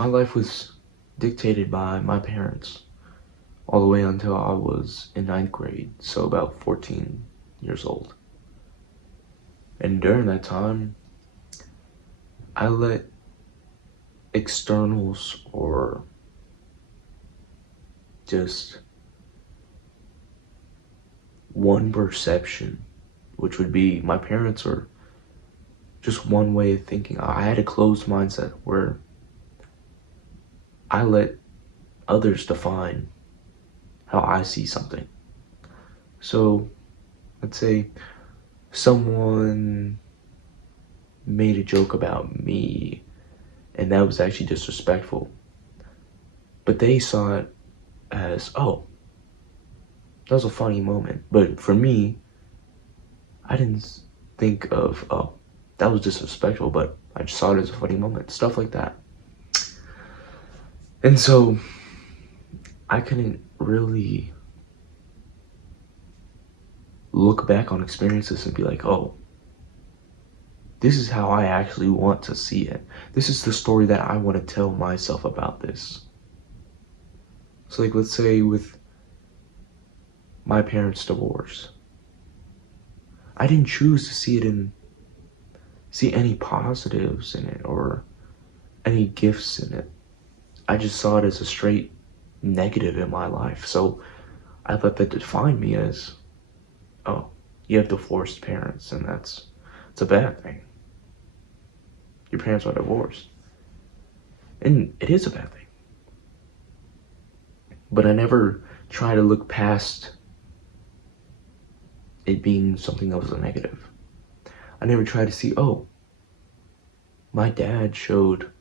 my life was dictated by my parents all the way until I was in ninth grade, so about 14 years old. And during that time, I let externals or just one perception, which would be my parents, or just one way of thinking. I had a closed mindset where I let others define how I see something. So let's say someone made a joke about me and that was actually disrespectful, but they saw it as, oh, that was a funny moment. But for me, I didn't think of, oh, that was disrespectful, but I just saw it as a funny moment, stuff like that. And so I couldn't really look back on experiences and be like, oh, this is how I actually want to see it. This is the story that I want to tell myself about this. So like, let's say with my parents' divorce, I didn't choose to see any positives in it or any gifts in it. I just saw it as a straight negative in my life. So I let that define me as, oh, you have divorced parents and it's a bad thing. Your parents are divorced. And it is a bad thing. But I never try to look past it being something that was a negative. I never tried to see, oh, my dad showed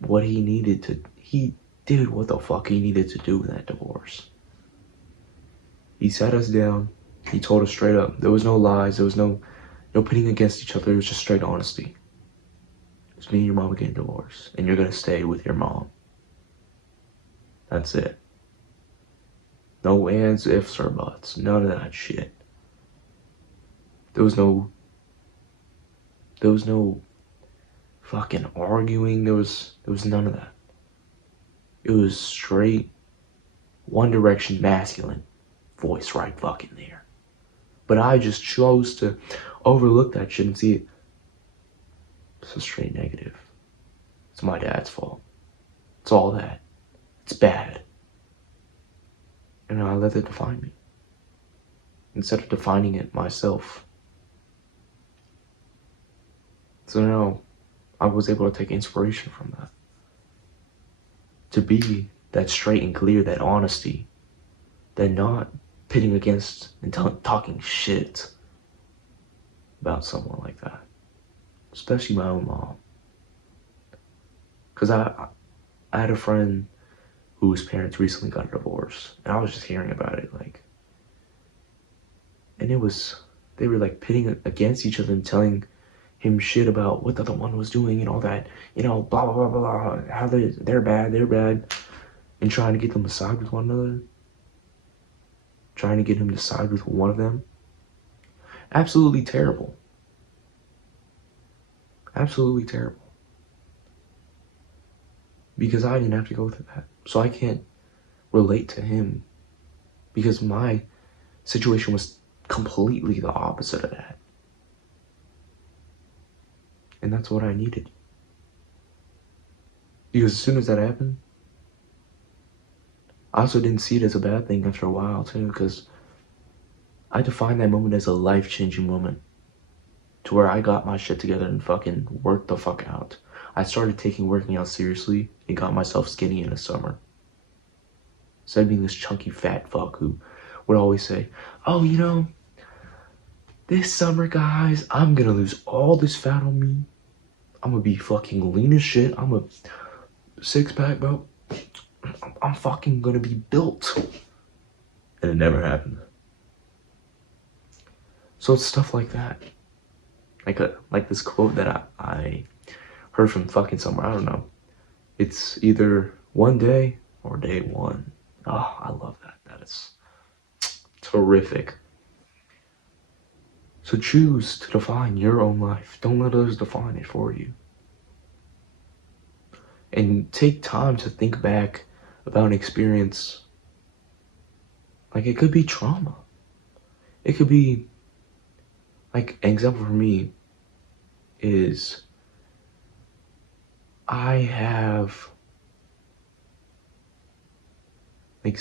what he did what the fuck he needed to do in that divorce. He sat us down, he told us straight up. There was no lies, there was no pitting against each other, it was just straight honesty. It's me and your mom getting divorced, and you're gonna stay with your mom. That's it. No ands, ifs, or buts. None of that shit. There was no fucking arguing. There was none of that. It was straight one direction masculine voice right fucking there. But I just chose to overlook that shit and see it. It's a straight negative. It's my dad's fault. It's all that. It's bad. And I let it define me. Instead of defining it myself. So now I was able to take inspiration from that. To be that straight and clear, that honesty, that not pitting against and talking shit about someone like that. Especially my own mom. Because I had a friend whose parents recently got a divorce, and I was just hearing about it, like, and they were like pitting against each other and telling him shit about what the other one was doing and all that, blah, blah, blah, blah, blah, how they're bad, and trying to get them to side with one another, trying to get him to side with one of them. Absolutely terrible. Absolutely terrible. Because I didn't have to go through that. So I can't relate to him because my situation was completely the opposite of that. And that's what I needed. Because as soon as that happened, I also didn't see it as a bad thing after a while too, because I defined that moment as a life-changing moment to where I got my shit together and fucking worked the fuck out. I started taking working out seriously and got myself skinny in the summer. Instead of being this chunky fat fuck who would always say, oh, this summer, guys, I'm gonna lose all this fat on me. I'm gonna be fucking lean as shit. I'm a six-pack, bro. I'm fucking gonna be built. And it never happened. So it's stuff like that. Like this quote that I heard from fucking somewhere, I don't know. It's either one day or day one. Oh, I love that. That is terrific. So choose to define your own life. Don't let others define it for you. and take time to think back about an experience. Like, it could be trauma. It could be, like, an example for me is I have, like,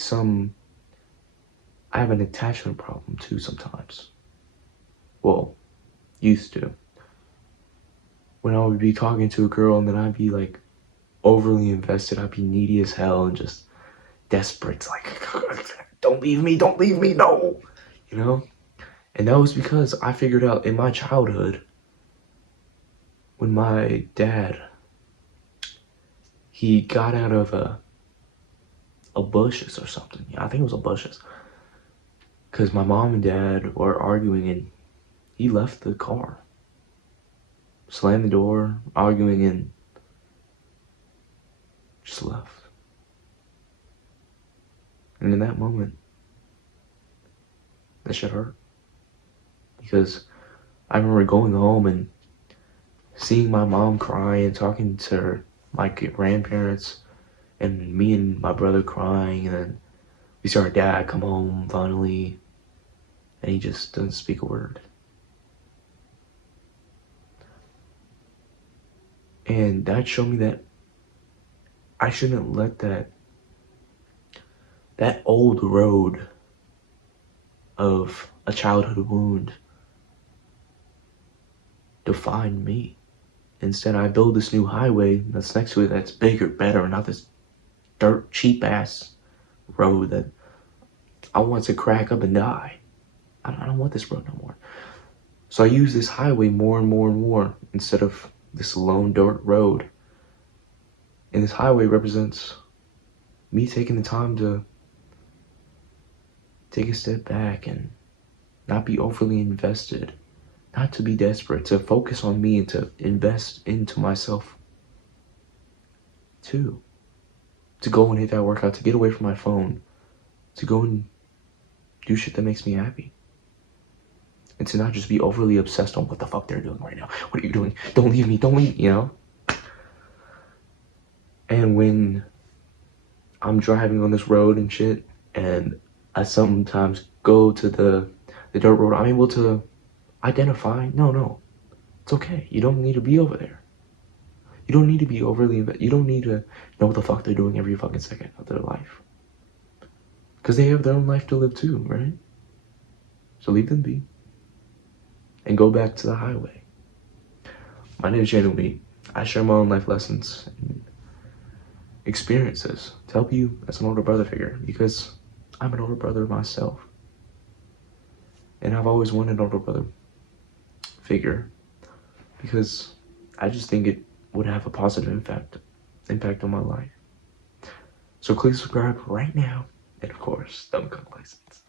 I have an attachment problem too sometimes. Well, used to. When I would be talking to a girl and then I'd be, like, overly invested, I'd be needy as hell and just desperate, like, don't leave me, no! You know? And that was because I figured out in my childhood, when my dad, he got out of a bushes or something. Yeah, I think it was a bushes. Because my mom and dad were arguing and he left the car. Slammed the door, arguing, and just left. And in that moment, that shit hurt. Because I remember going home and seeing my mom cry and talking to my grandparents and me and my brother crying, and then we see our dad come home finally and he just doesn't speak a word. And that showed me that I shouldn't let that old road of a childhood wound define me. Instead, I build this new highway that's next to it that's bigger, better, not this dirt, cheap-ass road that I want to crack up and die. I don't want this road no more. So I use this highway more and more and more instead of this lone dirt road. And this highway represents me taking the time to take a step back and not be overly invested, not to be desperate, to focus on me and to invest into myself too. To go and hit that workout, to get away from my phone, to go and do shit that makes me happy. And to not just be overly obsessed on what the fuck they're doing right now. What are you doing? Don't leave me, you know? And when I'm driving on this road and shit, and I sometimes go to the dirt road, I'm able to identify, no, it's okay. You don't need to be over there. You don't need to be overly invested. You don't need to know what the fuck they're doing every fucking second of their life. Because they have their own life to live too, right? So leave them be. And go back to the highway. My name is Jeremy. I share my own life lessons and experiences to help you as an older brother figure, because I'm an older brother myself. And I've always wanted an older brother figure because I just think it would have a positive impact on my life. So click subscribe right now, and of course, don't become complacent.